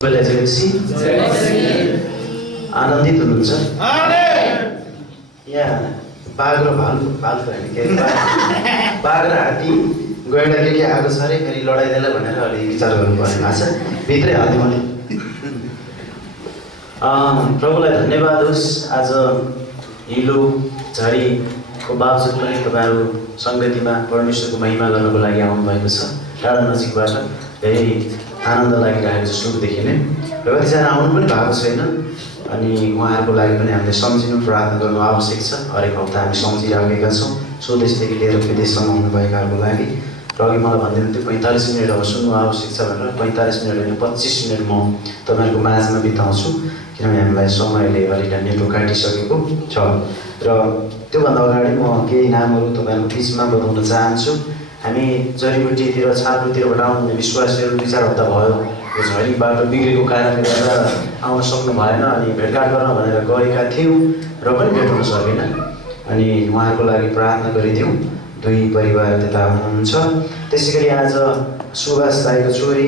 आनन्दित हुनुहुन्छ? यहाँ बाघ र भालु होइन के बाघ र हात्ती गैँडा के आएको छ अरे फेरि लडाइँदैन भनेर अलि विचार गर्नु पर्ने भएको छ। भित्रै हाल्थ्यौँ मैले। प्रभुलाई धन्यवाद होस्, आज हिलो झरीको बावजुद पनि तपाईँहरू सङ्गतिमा परमेश्वरको महिमा गर्नको लागि आउनुभएको छ। टाढा नजिकबाट धेरै आनन्द लागिरहेको छ सुरुदेखि नै। र कतिजना आउनु पनि भएको छैन, अनि उहाँहरूको लागि पनि हामीले सम्झिनु प्रार्थना गर्नु आवश्यक छ। हरेक हप्ता हामी सम्झिराखेका छौँ स्वदेशदेखि लिएर विदेशसम्म हुनुभएकाहरूको लागि। र अघि मलाई भनिदिनु थियो 45 मिनट अब सुन्नु आवश्यक छ भनेर। 45 मिनट होइन 25 मिनट म तपाईँहरूको माझमा बिताउँछु, किनभने हामीलाई समयले अलिकति नेटो काटिसकेको छ। र त्योभन्दा अगाडि म केही नामहरू तपाईँहरूको बिचमा बताउन चाहन्छु। हामी जडीबुटीतिर छात्रतिर आउनुहुने विश्वासीहरू 2-4 हप्ता भयो यो झरी बाटो बिग्रेको कारणले गर्दा आउन सक्नु भएन, अनि भेटघाट गर्न भनेर गएका थियौँ र पनि भेट हुन सकेन। अनि उहाँहरूको लागि प्रार्थना गरिदिउँ। 2 परिवार त्यता हुनुहुन्छ। त्यसै गरी आज सुभाष दाईको छोरी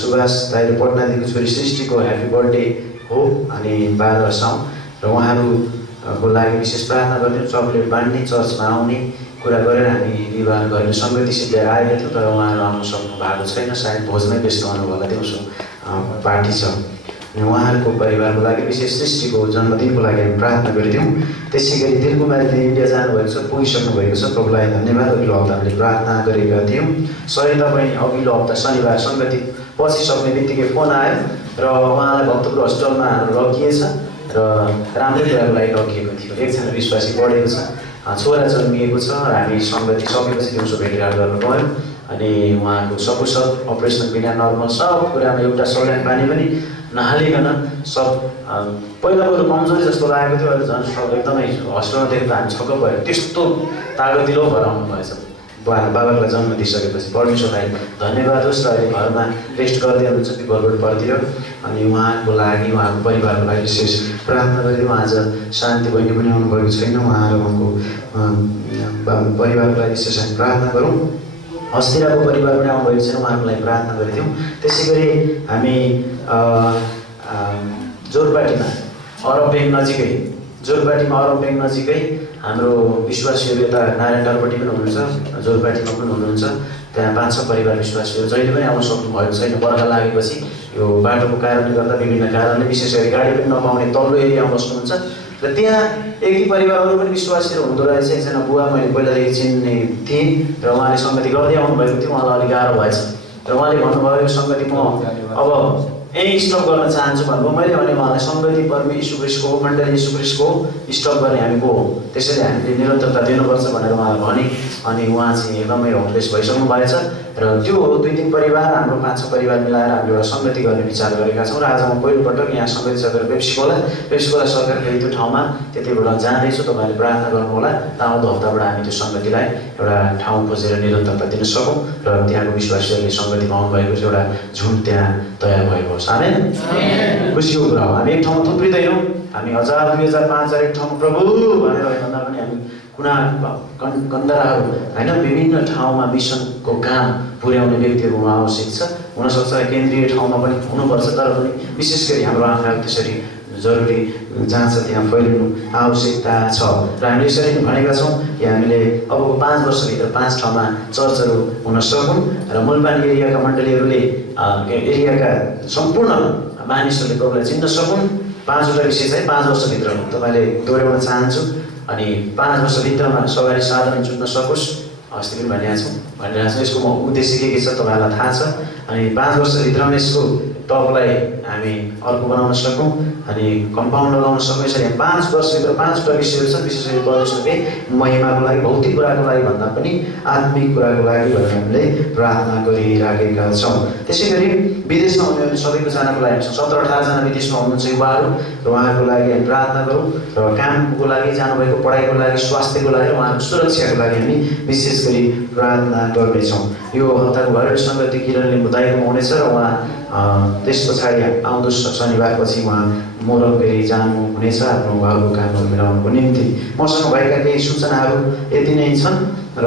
सुभाष दाई र पटनादेखिको छोरी सृष्टिको ह्याप्पी बर्थडे हो, अनि 12 साउन। र उहाँहरूको लागि विशेष प्रार्थना गरिदिउँ। चक्लेट बाँड्ने, चर्चमा आउने कुरा गरेर हामी विवाह गर्ने सङ्गति सिद्ध्याएर आएका थियौँ, तर उहाँहरू आउन सक्नु भएको छैन। सायद भोजमै व्यस्त हुनुभयो होला, दिउँसो पार्टी छ। अनि उहाँहरूको परिवारको लागि विशेष सृष्टिको जन्मदिनको लागि हामी प्रार्थना गरिदिउँ। त्यसै गरी दिलकुमारी इन्डिया जानुभएको छ, पुगिसक्नु भएको छ। प्रभुलाई धन्यवाद। अघिल्लो हप्ता हामीले प्रार्थना गरेका थियौँ। सरिता बहिनी अघिल्लो हप्ता शनिबार सङ्गति पछि सक्ने बित्तिकै फोन आयो र उहाँलाई भक्तपुर हस्पिटलमा लगिएछ र राम्रै कुराको लागि लगिएको थियो। एकजना विश्वासी बढेको छ, छोरा जन्मिएको छ र हामी सङ्गति सकेपछि दिउँसो भेटघाट गर्नु गयौँ। अनि उहाँको सकुशल अपरेसन बिना नर्मल सब कुरामा एउटा सल्यान पानी पनि नहालिकन सब पहिला बरु कमजोरी जस्तो लागेको थियो, अहिले झन् सब एकदमै हस्पिटलमा देख्दा हामी छक्क भयो। त्यस्तो तागतिलो भएर आउनु भएछ बाबालाई जन्म दिइसकेपछि। परमेश्वरलाई धन्यवाद होस्। र अहिले घरमा रेस्ट गर्दै हुनुहुन्छ पिपलबोट पर्तिर। अनि उहाँको लागि उहाँको परिवारको लागि विशेष प्रार्थना गरिदिउँ। आज शान्ति बहिनी पनि आउनुभएको छैन, उहाँहरूको परिवारको लागि विशेष हामी प्रार्थना गरौँ। हस्तिराको परिवार पनि आउनुभएको छैन, उहाँहरूको लागि प्रार्थना गरिदिउँ। त्यसै गरी हामी जोरपाटीमा अरब ब्याङ्क नजिकै हाम्रो विश्वासीहरू यता नारायणटारपट्टि पनि हुनुहुन्छ, जोरपाटीमा पनि हुनुहुन्छ। त्यहाँ 5-6 परिवार विश्वासीहरू जहिले पनि आउन सक्नु भएको छैन। बर्खा लागेपछि यो बाटोको कारणले गर्दा विभिन्न कारणले विशेष गरी गाडी पनि नपाउने तल्लो एरियामा बस्नुहुन्छ। र त्यहाँ एक परिवारहरू पनि विश्वासीहरू हुँदो रहेछ। एकजना बुवा मैले पहिलादेखि चिन्ने थिएँ र उहाँले सङ्गति गर्दै आउनुभएको थियो। उहाँलाई अलिक गाह्रो भएछ र उहाँले भन्नुभयो यो सङ्गति म अब यहीँ स्टप गर्न चाहन्छु भन्नुभयो। मैले भने उहाँलाई सङ्गति परमेश्वर यीशु ख्रीष्टको हो, मण्डली यीशु ख्रीष्टको हो, स्टप गर्ने हामी को हो, त्यसैले हामीले निरन्तरता दिनुपर्छ भनेर उहाँलाई भने। अनि उहाँ चाहिँ एकदमै होपलेस भइसक्नु भएछ। र त्यो 2-3 परिवार हाम्रो 5-6 परिवार मिलाएर हामीले एउटा सङ्गति गर्ने विचार गरेका छौँ। र आज म पहिलोपटक यहाँ सङ्गति सकेर पेप्सीकोला सरकारी त्यो ठाउँमा त्यतिबाट जाँदैछु। तपाईँहरूले प्रार्थना गर्नुहोला आउँदो हप्ताबाट हामी त्यो सङ्गतिलाई एउटा ठाउँ खोजेर निरन्तरता दिन सकौँ र त्यहाँको विश्वासीहरूले सङ्गतिमा आउनुभएको चाहिँ एउटा झुन्ड त्यहाँ तयार भएको होस्। आमेन। खुसीको कुरा हो। हामी एक ठाउँमा थुप्रिँदैनौँ, हामी 1000, 2000, 5000 एक ठाउँमा प्रभु भनेर भन्दा पनि हामी कुना कन्दराहरू होइन विभिन्न ठाउँमा मिसनको काम पुर्याउने व्यक्तिहरू हुन आवश्यक छ। हुनसक्छ केन्द्रीय ठाउँमा पनि हुनुपर्छ, तर पनि विशेष गरी हाम्रो आँखाहरू त्यसरी जरुरी जहाँ छ त्यहाँ फैलिनु आवश्यकता छ। र हामीले यसरी भनेका छौँ कि हामीले अबको 5 वर्षभित्र 5 ठाउँमा चर्चहरू हुन सकौँ र मुलपानी एरियाका मण्डलीहरूले एरियाका सम्पूर्ण मानिसहरूले प्रभुलाई चिन्न सकौँ। 5वटा विषय चाहिँ 5 वर्षभित्र तपाईँले दोहोऱ्याउन चाहन्छु। अनि 5 वर्षभित्रमा सवारी साधन जुट्न सकोस्। अस्ति पनि भनिरहेको छु यसको उद्देश्य के छ तपाईँलाई थाहा छ। अनि 5 वर्षभित्रमा यसको टपलाई हामी अर्को बनाउन सकौँ अनि कम्पाउन्ड लगाउन सकौँ। यसरी 5 वर्षभित्र 5वटा विषयहरू छन्। विशेष गरी परमेश्वरले महिमाको लागि, भौतिक कुराको लागि भन्दा पनि आत्मिक कुराको लागि भनेर हामीले प्रार्थना गरिराखेका छौँ। त्यसै गरी विदेशमा हुनेहरू सबैको जानको लागि 17-18 जना विदेशमा हुनुहुन्छ युवाहरू, र उहाँहरूको लागि हामी प्रार्थना गरौँ। र कामको लागि जानुभएको, पढाइको लागि, स्वास्थ्यको लागि र उहाँहरूको सुरक्षाको लागि हामी विशेष गरी प्रार्थना गर्नेछौँ। यो हप्ताको घरेलु सङ्गति किरणले मुदाइकोमा हुनेछ र उहाँ त्यस पछाडि आउँदो शनिबारपछि उहाँ मोरङगेरी जानुहुनेछ आफ्नो घरको कामहरू मिलाउनुको निम्ति। मसँग भएका केही सूचनाहरू यति नै छन् र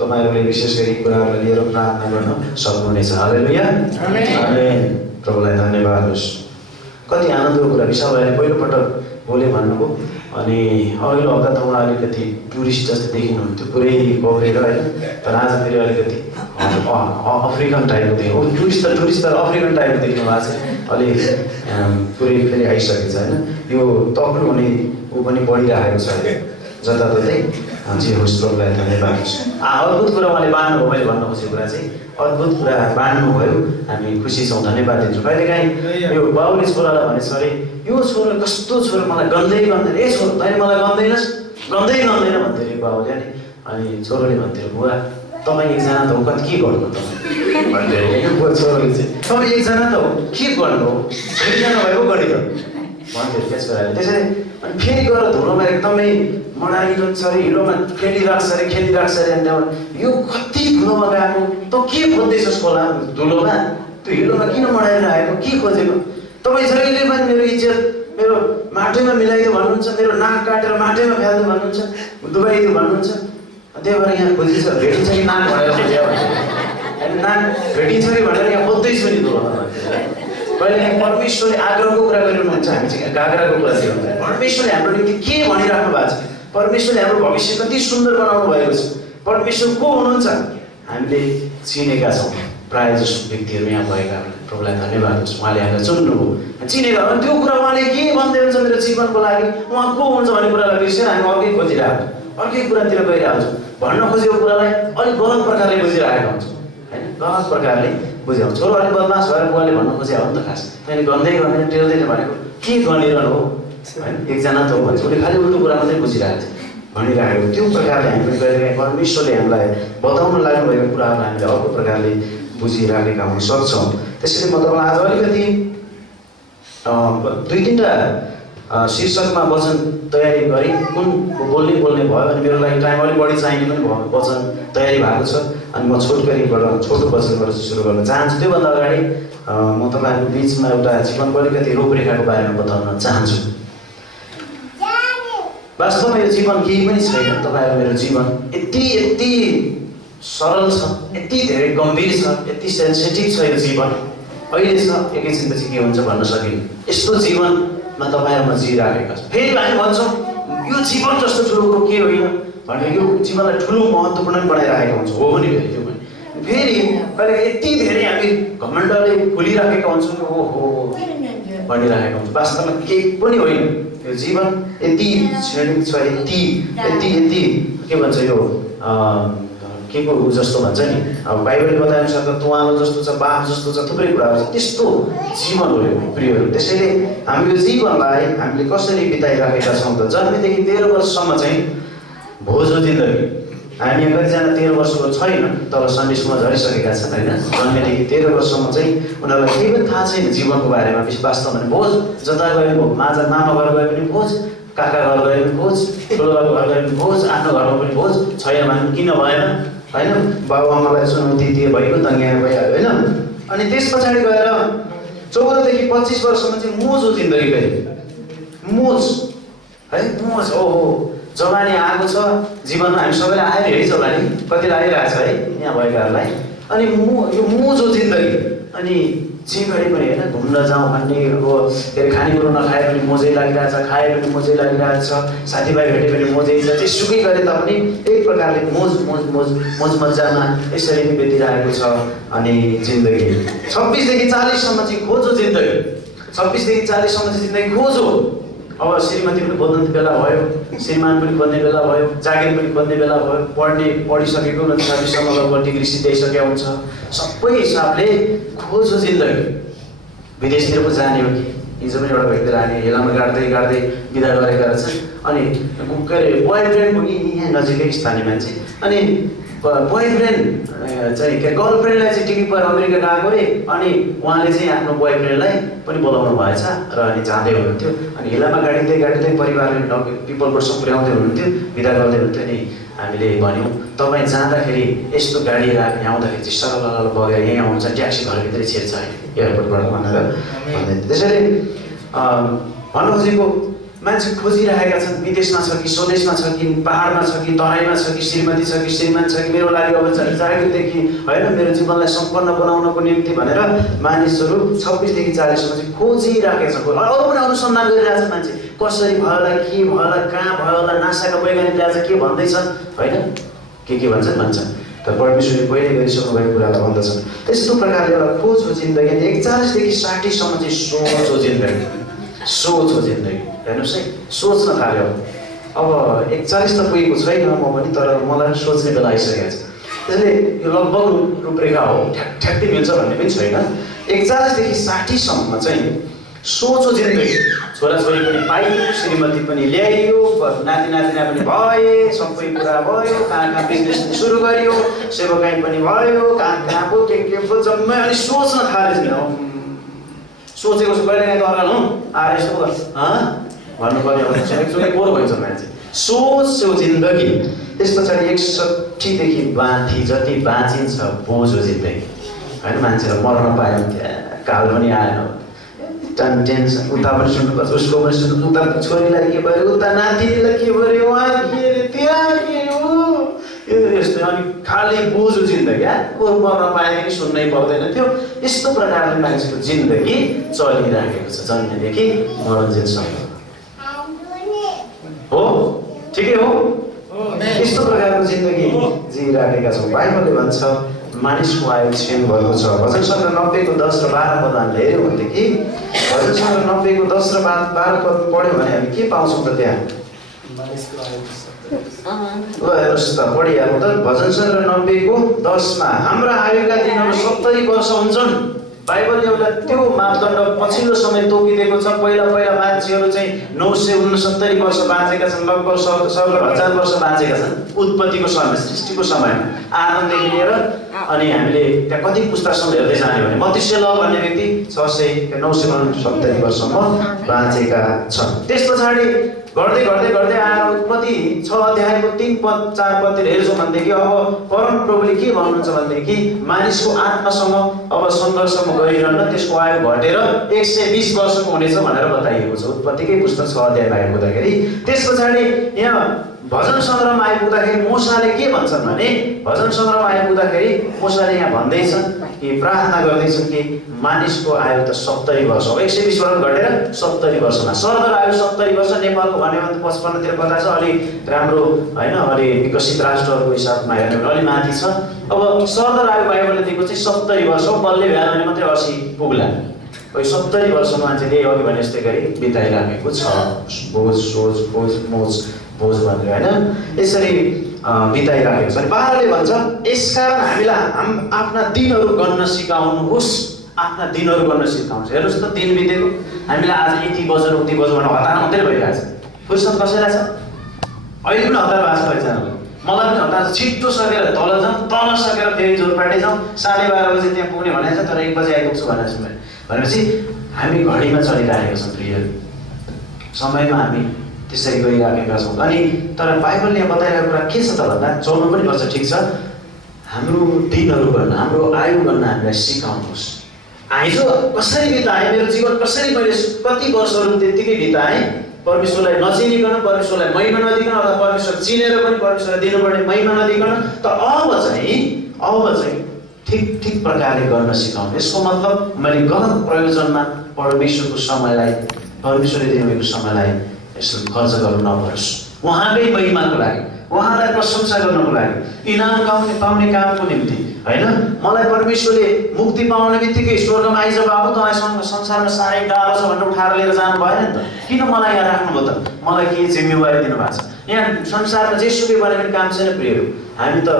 तपाईँहरूले विशेष गरी कुराहरूलाई लिएर प्रार्थना गर्न सक्नुहुनेछ। हालेलुया। आमेन। प्रभुलाई धन्यवाद होस्। कति आनन्दको कुरा विशाल भाइले पहिलोपटक बोले भन्नुभयो। अनि अघिल्लो हप्ता त उहाँ अलिकति टुरिस्ट जस्तै देखिनुहुन्थ्यो पुरै कभरेर होइन, तर आज फेरि अलिकति अफ्रिकन टाइपको देख्नु। टुरिस्ट त अफ्रिकन टाइपको देख्नु भएको छ, अलिक पुरै फेरि आइसकेको छ होइन। यो तक्नु हुने ऊ पनि बढिरहेको छ जताततै। जे होस् प्रभुलाई धन्यवाद होस्। अद्भुत कुरा उहाँले बाँड्नुभयो। मैले भन्न खोजेको कुरा चाहिँ अद्भुत कुरा बाँड्नुभयो। हामी खुसी छौँ, धन्यवाद दिन्छौँ। कहिलेकाहीँ यो बाउले छोरालाई भनेछ अरे यो छोरो कस्तो छोरो, मलाई गन्दै गन्दैन, ए छोरो तैँले मलाई गन्दैनस्, गन्दैन भन्थ्यो अरे बाउले। अनि छोरोले भन्थ्यो बुवा तपाईँ एकजना त हो, कति के गर्नु तपाईँ भन्थ्यो अरे बुवा छोरोले चाहिँ, तपाईँ एकजना त हो के गर्नु हो, एकजना भएको गरी त भन्थ्यो त्यस बेलाले। त्यसरी अनि फेरि गएर धुलोमा एकदमै मडाइरहन्छ अरे, हिलोमा खेलिरहेको छ अरे। अनि यो कति धुलोमा गएको, तँ के खोज्दैछस् खोला धुलोमा, त्यो हिलोमा किन मडाएर आएको, के खोजेको, तपाईँ जहिले पनि मेरो इज्जत मेरो माटैमा मिलाइदियो भन्नुहुन्छ, मेरो नाक काटेर माटैमा फ्याल्नु भन्नुहुन्छ, डुबाइदियो भन्नुहुन्छ। त्यही भएर यहाँ खोजिन्छ भेटिन्छ कि नाक भनेर खोज्यो भन्छ, नाक भेटिन्छ कि भनेर यहाँ खोज्दैछु नि धुलोमा भन्छ। कहिले परमेश्वरले आग्रहको कुरा गरिरहनुहुन्छ, हामी चाहिँ गाग्राको कुरा चाहिँ हुन्छ। परमेश्वरले हाम्रो निम्ति के भनिराख्नु भएको छ, परमेश्वरले हाम्रो भविष्य कति सुन्दर बनाउनु भएको छ, परमेश्वर को हुनुहुन्छ हामीले चिनेका छौँ। प्रायः जसो व्यक्तिहरू यहाँ भएका प्रभुलाई धन्यवाद होस्। उहाँले हामीलाई चुन्नुभयो, चिनेका हो। त्यो कुरा उहाँले के भन्दै हुन्छ मेरो जीवनको लागि, उहाँ को हुन्छ भन्ने कुरालाई बिर्सेर हामी अर्कै खोजिरहेको, अर्कै कुरातिर गइरहेको छौँ। भन्न खोजेको कुरालाई अलिक गलत प्रकारले बुझिरहेका हुन्छौँ होइन, गलत प्रकारले बुझ्यौँ। छोरो अलिक बदमास भएर बुवाले भन्न खोजे हो नि त, खास तैँले गन्दै गन्दैन टेर्दैन भनेको के गरिरहनु हो होइन, एकजना त हो भन्छ। उसले खालि उल्टो कुरा मात्रै बुझिरहेको छ भनिरहेको। त्यो प्रकारले हामीले कहिलेकाहीँ परमेश्वरले हामीलाई बताउन लाग्नुभएको कुराहरूलाई हामीले अर्को प्रकारले बुझिराखेका हुन सक्छौँ। त्यसैले म तपाईँलाई आज अलिकति 2-3टा शीर्षकमा वचन तयारी गरेँ। कुन बोल्ने भयो अनि मेरो लागि टाइम अलिक बढी चाहिने पनि वचन तयारी भएको छ। अनि म छोटो वचनबाट सुरु गर्न चाहन्छु। त्योभन्दा अगाडि म तपाईँहरूको बिचमा एउटा जीवनको अलिकति रूपरेखाको बारेमा बताउन चाहन्छु। वास्तवमा यो जीवन केही पनि छैन। तपाईँहरू मेरो जीवन यति सरल छ, यति धेरै गम्भीर छ, यति सेन्सिटिभ छ यो जीवन। अहिले छ, एकैछिनपछि के हुन्छ भन्न सकिन्न। यस्तो जीवनमा तपाईँहरूमा जिइराखेका छ। फेरि हामी भन्छौँ यो जीवन जस्तो ठुलो के होइन भनेर यो जीवनलाई ठुलो महत्त्वपूर्ण बनाइराखेका हुन्छौँ। हो पनि फेरि त्यो पनि फेरि कहिले यति धेरै हामी घमण्डले फुलिराखेका हुन्छौँ कि ओहो भनिराखेका हुन्छौँ। वास्तवमा केही पनि होइन यो जीवन। यति क्षणिक छ, यति के भन्छ यो के को जस्तो भन्छ नि, अब बाइबलले बताएअनुसार त तुवालो जस्तो छ, बाफ जस्तो छ, थुप्रै कुराहरू छ। त्यस्तो जीवन हो यो प्रियहरू। त्यसैले हामी यो जीवनलाई हामीले कसरी बिताइराखेका छौँ त, जन्मेदेखि 13 वर्षसम्म चाहिँ भोजो जिन्दगी। हामी कतिजना 13 वर्षको छैन तर सन्डे स्कुलमा झरिसकेका छन् होइन। जन्मेदेखि 13 वर्षसम्म चाहिँ उनीहरूलाई केही पनि थाहा छैन जीवनको बारेमा। वास्तवमा भोज, जता गए पनि मामा घर गए पनि भोज, काका घर गए पनि भोज, ठुलो बाबु घर गए पनि भोज, आफ्नो घरमा पनि भोज। छैन भने किन भएन होइन, बाबुआमालाई चुनौती दिए भएको त यहाँ भइहाल्यो होइन। अनि त्यस पछाडि गएर 14 देखि 25 वर्षसम्म चाहिँ मोजो जिन्दगी गयो। मोज है, मोज। ओहो जवानी आएको छ जीवनमा, हामी सबैलाई आयो है जवानी, कतिलाई आइरहेको छ है यहाँ भएकाहरूलाई। अनि यो मोजो जिन्दगी। अनि जे गरे पनि होइन, घुम्न जाउँ भन्ने अब के अरे खानेकुरो नखाए पनि मोजै लागिरहेछ, खाए पनि मोजै लागिरहेछ, साथीभाइ भेटे पनि मोजै छ। जेसुकै गरे तापनि एक प्रकारले मोज मजामा यसरी नै बितिरहेको छ। अनि जिन्दगी 26 देखि 40 सम्म चाहिँ खोजो जिन्दगी। 26 देखि 40 सम्म चाहिँ जिन्दगी खोजो। अब श्रीमती पनि खोज्ने बेला भयो, श्रीमान पनि खोज्ने बेला भयो, जागिर पनि खोज्ने बेला भयो, पढिसकेको र 26सम्म लगभग डिग्री सिद्धाइसकेको हुन्छ। सबै हिसाबले खोजो जिन्दगी। विदेशतिर पो जाने हो कि हिजो पनि एउटा व्यक्ति लाने हेलामा गाड्दै बिदा गरेका रहेछन्। अनि के अरे बोयफ्रेन्ड पनि यहाँ नजिकै स्थानीय मान्छे। अनि बोयफ्रेन्ड चाहिँ के गर्लफ्रेन्डलाई चाहिँ टिकट पर अमेरिका गएको अरे। अनि उहाँले चाहिँ आफ्नो बोयफ्रेन्डलाई पनि बोलाउनु भएछ र अनि जाँदै हुनुहुन्थ्यो। अनि हेलामा गाडिँदै परिवारले पिपलकोटसम्म पुर्याउँदै हुनुहुन्थ्यो, बिदा गर्दै हुनुहुन्थ्यो। अनि हामीले भन्यौँ तपाईँ जाँदाखेरि यस्तो गाडी राख्ने आउँदाखेरि चाहिँ सरल बगेर यहीँ आउँछ, ट्याक्सी घरभित्रै छिर्छ होइन एयरपोर्टबाट भनेर भन्दै। त्यसैले भन्न खोजेको मान्छे खोजिरहेका छन्, विदेशमा छ कि स्वदेशमा छ कि पहाडमा छ कि तराईमा छ कि श्रीमती छ कि श्रीमान छ कि मेरो लागि अब जागिरदेखि होइन मेरो जीवनलाई सम्पन्न बनाउनको निम्ति भनेर मानिसहरू 26 देखि 40 सम्म चाहिँ खोजिराखेका छन्। अरू पनि अनुसन्धान गरिरहेका छन् मान्छे, कसरी भयो होला, के भयो होला, कहाँ भयो होला, नासाका वैज्ञानिकले आज के भन्दैछन् होइन, के भन्छन्। तर परमेश्वरले पहिले गरिसक्नु भएको कुरालाई भन्दछन्। त्यस्तो प्रकारले एउटा खोज हो जिन्दगी। 41 देखि 60 सम्म चाहिँ सोच हो जिन्दगी, सोच हो जिन्दगी। हेर्नुहोस् है, सोच्न थाल्यो। अब 41 त पुगेको छैन म पनि, तर मलाई सोच्ने बेला आइसकेको छ। त्यसले यो लगभग रूपरेखा हो, ठ्याक्कै मिल्छ भन्ने पनि छैन। 41 देखि 60 सम्म चाहिँ सोच हो जिन्दगी। छोराछोरी पनि पाइयो, श्रीमती पनि ल्याइयो, नाति नातिना पनि भए, सबै कुरा भयो, कहाँ बिजनेस पनि सुरु गरियो, सेवाकाई पनि भयो, कहाँ पो के पो जम्मै। अनि सोच्न थाल्यो, सोचेको छु कहिले काहीँ गराल हौ आएर यस्तो भन्नुपर्ने एकचोटि कोरो भइन्छ मान्छे। सोच हो जिन्दगी। त्यस पछाडि 61 देखि 62 जति बाँचिन्छ बोझ हो जिन्दगी होइन। मान्छेलाई मर्न पायो काल पनि आएन, टेन्सन, उता पनि सुन्नुपर्छ, उसको पनि सुन्नु, उता छोरीलाई के भयो, उता नातिनीलाई के भयो, उहाँ के अरे त्यहाँ के हो, यो यस्तो। अनि खाली बोझ हो जिन्दगी। मर्न पाएदेखि सुन्नै पर्दैन थियो। यस्तो प्रकारले मान्छेको जिन्दगी चलिराखेको छ जन्मेदेखि मरणजेलसम्म। हो ठिकै हो, यस्तो प्रकारको जिन्दगी जिइराखेका छौँ। बाइबलले भन्छ मानिसको आयु क्षीण भएको छ। भजन सङ्ग्रह 90 को 10 र 12 पद हामीले हेऱ्यौँ भनेदेखि, भजन सङ्ग्रह 90 को 10 र 12 पद पढ्यौँ भने हामी के पाउँछौँ त त्यहाँ? हेर्नुहोस् त, पढिहाल्नु त। भजन सङ्ग्रह 90 को 10 मा हाम्रा आयुका दिनहरू 70 वर्ष हुन्छन्। बाइबलले एउटा त्यो मापदण्ड पछिल्लो समय तोकिदिएको छ। पहिला मान्छेहरू चाहिँ 969 वर्ष बाँचेका छन्, लगभग 1000 वर्ष बाँचेका छन् उत्पत्तिको समय, सृष्टिको समयमा आदमदेखि लिएर। अनि हामीले त्यहाँ कति पुस्तासम्म हेर्दै जाने भने मथुसेलह भन्ने व्यक्ति 969 वर्षसम्म बाँचेका छन्। त्यस पछाडि गर्दै आएर उत्पत्ति 6 अध्यायको 3 पद 4 पदतिर हेर्छौँ भनेदेखि अब परमप्रभुले के भन्नुहुन्छ भनेदेखि मानिसको आत्मासँग अब सङ्घर्षमा गरिरहन त्यसको आयु घटेर 120 वर्षको हुनेछ भनेर बताइएको छ उत्पत्तिकै पुस्तक 6 अध्यायमा आइपुग्दाखेरि। त्यस पछाडि यहाँ भजन सङ्ग्रहमा आइपुग्दाखेरि मूसाले के भन्छन् भने, भजन सङ्ग्रहमा आइपुग्दाखेरि मूसाले यहाँ भन्दैछन् कि प्रार्थना गर्दैछन् कि मानिसको आयु त 70 वर्ष हो, 120 वर्ष घटेर 70 वर्षमा। सरदर आयु 70 वर्ष, नेपालको भन्यो भने 55 तिर कता छ, अलि राम्रो होइन, अलि विकसित राष्ट्रहरूको हिसाबमा हेर्ने भने अलि माथि छ। अब सरदर आयु बाइबलले दिएको चाहिँ 70 वर्ष हो, बल्ले भ्यायो भने मात्रै 80 पुग्ला। 70 वर्षमा मान्छेले अघि भने जस्तै गरी बिताइराखेको छ। बोझ सोच बोझ भनेर होइन, यसरी बिताइराखेको छ। अनि बाह्रले भन्छ यसकारण हामीलाई आफ्ना दिनहरू गर्न सिकाउनुहोस्, आफ्ना दिनहरू गर्न सिकाउनुहोस्। हेर्नुहोस् त, दिन बितेको हामीलाई आज यति बजेर उति बजेर भनेर हतार मात्रै भइरहेको छ। फुर्सद कसैलाई छ? अहिले पनि हतार भएको छ एकजनालाई, मलाई पनि हतार छ। छिट्टो सकेर तल जाउँ, तल सकेर फेरि जोरपाटे जाउँ, 12:30 बजे त्यहाँ पुग्ने भनेको छ, तर 1 बजे आइपुग्छु भनेको छु। भनेपछि हामी घडीमा चलिरहेका छौँ प्रिय, समयमा हामी त्यसरी गइराखेका छौँ। अनि तर बाइबलले यहाँ बताइरहेको कुरा के छ त भन्दा, चल्नु पनि पर्छ, ठिक छ, हाम्रो दिनहरू गर्न, हाम्रो आयु गर्न हामीलाई सिकाउनुहोस्। हिजो कसरी बिताएँ, मेरो जीवन कसरी, मैले कति वर्षहरू त्यत्तिकै बिताएँ, परमेश्वरलाई नचिनिकन, परमेश्वरलाई महिमा नदिकन, अथवा परमेश्वर चिनेर पनि परमेश्वरलाई दिनुपर्ने महिमा नदिकन, त अब चाहिँ ठिक प्रकारले गर्न सिकाउनु। यसको मतलब मैले गलत प्रयोजनमा परमेश्वरको समयलाई, परमेश्वरले दिनुभएको समयलाई यसो खर्च गर्नु नपरोस्। उहाँकै महिमाको लागि, उहाँलाई प्रशंसा गर्नको लागि, इनाम पाउने कामको निम्ति होइन। मलाई परमेश्वरले मुक्ति पाउने बित्तिकै स्वर्गमा आइज बाबु तपाईँसँग संसारमा साह्रै गाह्रो छ भनेर उठाएर लिएर जानु भएन नि त। किन मलाई यहाँ राख्नुभयो त? मलाई के जिम्मेवारी दिनुभएको छ? यहाँ संसारमा जेसुकै बने पनि काम छैन प्रियहरू। हामी त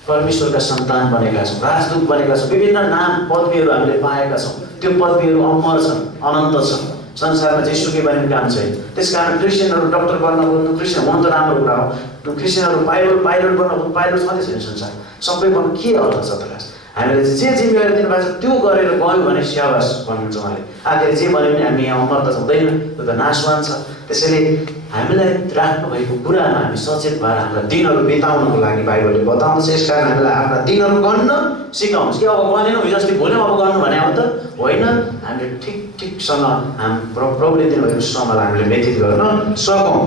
परमेश्वरका सन्तान बनेका छौँ, राजदूत बनेका छौँ, विभिन्न नाम पदवीहरू हामीले पाएका छौँ। त्यो पदवीहरू अमर छन्, अनन्त छन्। संसारमा जेसुकै बने पनि काम छैन। त्यसकारण क्रिस्चियनहरू डक्टर बन्न खोज्नु, क्रिस्चियन हुनु त राम्रो कुरा हो। क्रिस्चियनहरू पाइलट बन्न खोज्नु, पाइलट छँदै छैन संसार, सबै बन्नु के अर्थ छ त? हामीले जे जिम्मेवारी दिनुभएको छ त्यो गरेर गयौँ भने स्याबास भन्नुहुन्छ उहाँले। आखिर जे भने पनि हामी यहाँ अमर त हुँदैन, त्यो त नाशवान छ। त्यसैले हामीलाई राख्नुभएको कुरामा हामी सचेत भएर हाम्रा दिनहरू बिताउनको लागि बाइबलले बताउँछ। यसकारण हामीलाई आफ्ना दिनहरू गर्न सिकाउँछ कि अब गरेनौँ हिजो अस्ति भोलि अब गर्नु भने हो त होइन। हामीले ठिकसँग प्रभुले दिनुभएको समयलाई हामीले व्यतीत गर्न सकौँ।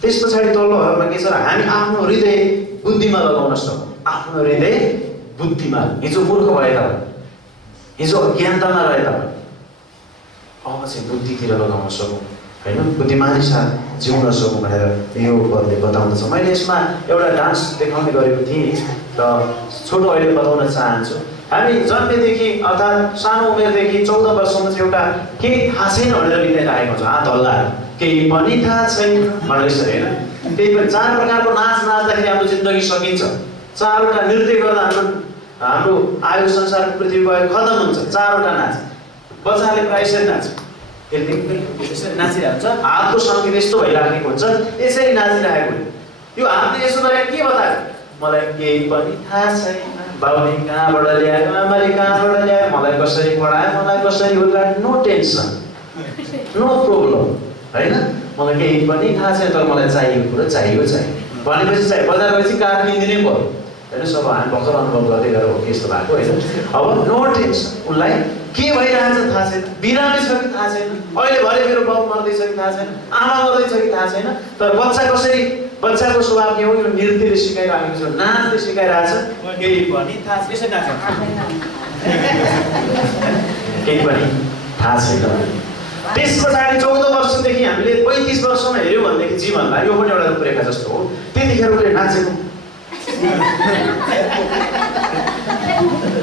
त्यस पछाडि तल्लो हरमा के छ र हामी आफ्नो हृदय बुद्धिमा लगाउन सकौँ। आफ्नो हृदय बुद्धिमा, हिजो मूर्ख भए तापनि, हिजो अज्ञानतामा रहे तापनि अब चाहिँ बुद्धितिर लगाउन सकौँ होइन, बुद्धिमानी साथ जिउन सकौँ भनेर यो पदले बताउँदछ। मैले यसमा एउटा डान्स देखाउने गरेको थिएँ र छोटो अहिले बताउन चाहन्छु। हामी जन्मेदेखि अर्थात् सानो उमेरदेखि 14 वर्षमा चाहिँ एउटा केही थाहा छैन भनेर बिताइरहेको हुन्छ। हात हल्लाएर केही पनि थाहा छैन भनेर यसरी होइन। त्यही पनि 4 प्रकारको नाच नाच्दाखेरि हाम्रो जिन्दगी सकिन्छ। 4वटा नृत्य गर्दा हाम्रो आयु संसारको पृथ्वीको आयु खतम हुन्छ। 4वटा नाच बच्चाले प्रायः यसरी नाच्छ, यसरी नाचिरहेको हुन्छ, हातको सङ्गीत यस्तो भइराखेको हुन्छ, यसरी नाचिरहेको। यो हातले यसो गरेर के बतायो, मलाई केही पनि थाहा छैन, बाबुले कहाँबाट ल्यायो, आमाले कहाँबाट ल्यायो, मलाई कसरी पढायो, मलाई कसरी हुर्कायो, नो टेन्सन, नो प्रोब्लम होइन। मलाई केही पनि थाहा छैन, तर मलाई चाहिएको कुरो चाहियो भनेपछि चाहिँ बजार गएपछि कार किनिदिनै पर्यो होइन। सब हामी भर्खर अनुभव गर्दै गएर हो कि यस्तो भएको होइन। अब नो टेन्सन, उसलाई के भइरहेछ थाहा छैन, बिरामी छ कि थाहा छैन, अहिले भरे मेरो बाउ मर्दैछ कि थाहा छैन, आमा मर्दैछ कि थाहा छैन, तर बच्चाको स्वभाव के हो, यो नृत्यले सिकाइरहेको छ, नाचले सिकाइरहेछ, केही पनि थाहा छैन, यसरी नाच्छ, केही पनि थाहा छैन। त्यस पछाडि 14 वर्षदेखि हामीले 35 वर्षमा हेऱ्यौँ भनेदेखि जीवनलाई यो पनि एउटा रूपरेखा जस्तो हो। त्यतिखेर उसले नाचेको